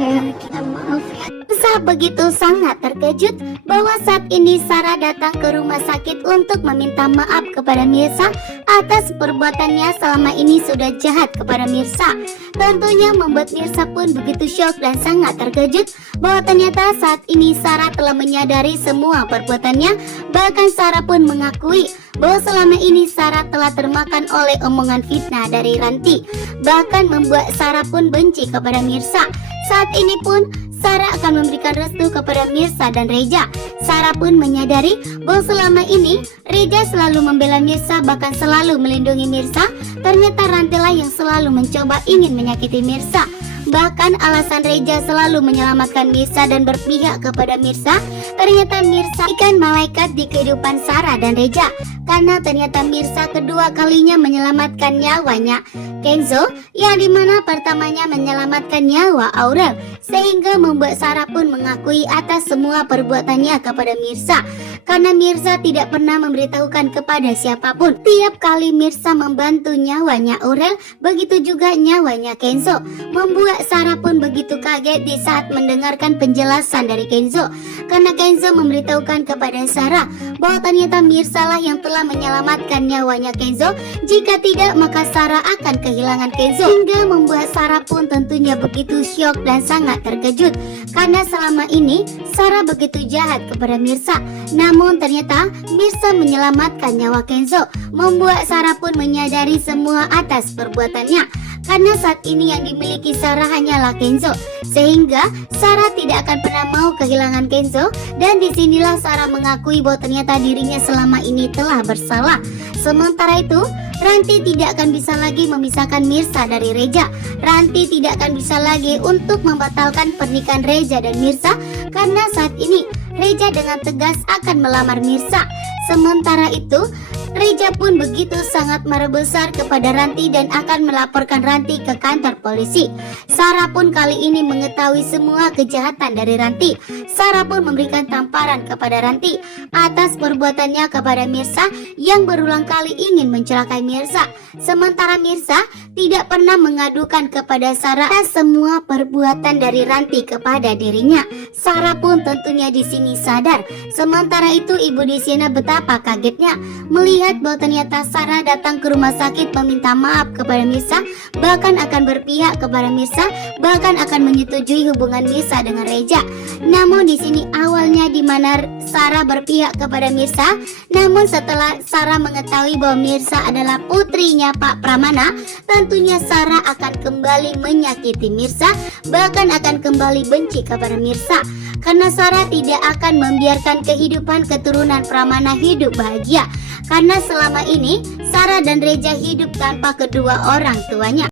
ya, kita maaf ya. Mirsa begitu sangat terkejut bahwa saat ini Sarah datang ke rumah sakit untuk meminta maaf kepada Mirsa atas perbuatannya selama ini sudah jahat kepada Mirsa. Tentunya membuat Mirsa pun begitu syok dan sangat terkejut bahwa ternyata saat ini Sarah telah menyadari semua perbuatannya. Bahkan Sarah pun mengakui bahwa selama ini Sarah telah termakan oleh omongan fitnah dari Ranti, bahkan membuat Sarah pun benci kepada Mirsa. Saat ini pun Sarah akan memberikan restu kepada Mirsa dan Reja. Sarah pun menyadari bahwa selama ini Reja selalu membela Mirsa, bahkan selalu melindungi Mirsa. Ternyata Rantilah yang selalu mencoba ingin menyakiti Mirsa. Bahkan alasan Reja selalu menyelamatkan Mirsa dan berpihak kepada Mirsa, ternyata Mirsa ikan malaikat di kehidupan Sarah dan Reja. Karena ternyata Mirsa kedua kalinya menyelamatkan nyawanya Kenzo, yang dimana pertamanya menyelamatkan nyawa Aurel, sehingga membuat Sarah pun mengakui atas semua perbuatannya kepada Mirsa. Karena Mirsa tidak pernah memberitahukan kepada siapapun. Tiap kali Mirsa membantu nyawanya Aurel, begitu juga nyawanya Kenzo. Membuat Sarah pun begitu kaget di saat mendengarkan penjelasan dari Kenzo. Karena Kenzo memberitahukan kepada Sarah bahwa ternyata Mirsa lah yang telah menyelamatkan nyawanya Kenzo. Jika tidak, maka Sarah akan kehilangan Kenzo. Hingga membuat Sarah pun tentunya begitu syok dan sangat terkejut. Karena selama ini Sarah begitu jahat kepada Mirsa. Namun ternyata Mirsa menyelamatkan nyawa Kenzo, membuat Sarah pun menyadari semua atas perbuatannya. Karena saat ini yang dimiliki Sarah hanyalah Kenzo, sehingga Sarah tidak akan pernah mau kehilangan Kenzo. Dan disinilah Sarah mengakui bahwa ternyata dirinya selama ini telah bersalah. Sementara itu Ranti tidak akan bisa lagi memisahkan Mirsa dari Reja. Ranti tidak akan bisa lagi untuk membatalkan pernikahan Reja dan Mirsa, karena saat ini Reja dengan tegas akan melamar Mirsa. Sementara itu Reja pun begitu sangat marah besar kepada Ranti dan akan melaporkan Ranti ke kantor polisi. Sarah pun kali ini mengetahui semua kejahatan dari Ranti. Sarah pun memberikan tamparan kepada Ranti atas perbuatannya kepada Mirsa yang berulang kali ingin mencelakai Mirsa. Sementara Mirsa tidak pernah mengadukan kepada Sarah atas semua perbuatan dari Ranti kepada dirinya. Sarah pun tentunya di sini sadar. Sementara itu Ibu Desiana betapa kagetnya melihat bahwa ternyata Sarah datang ke rumah sakit meminta maaf kepada Mirsa, bahkan akan berpihak kepada Mirsa, bahkan akan menyetujui hubungan Mirsa dengan Reja. Namun di sini awalnya di mana Sarah berpihak kepada Mirsa, namun setelah Sarah mengetahui bahwa Mirsa adalah putrinya Pak Pramana, tentunya Sarah akan kembali menyakiti Mirsa, bahkan akan kembali benci kepada Mirsa. Karena Sarah tidak akan membiarkan kehidupan keturunan Pramana hidup bahagia. Karena selama ini Sarah dan Reja hidup tanpa kedua orang tuanya.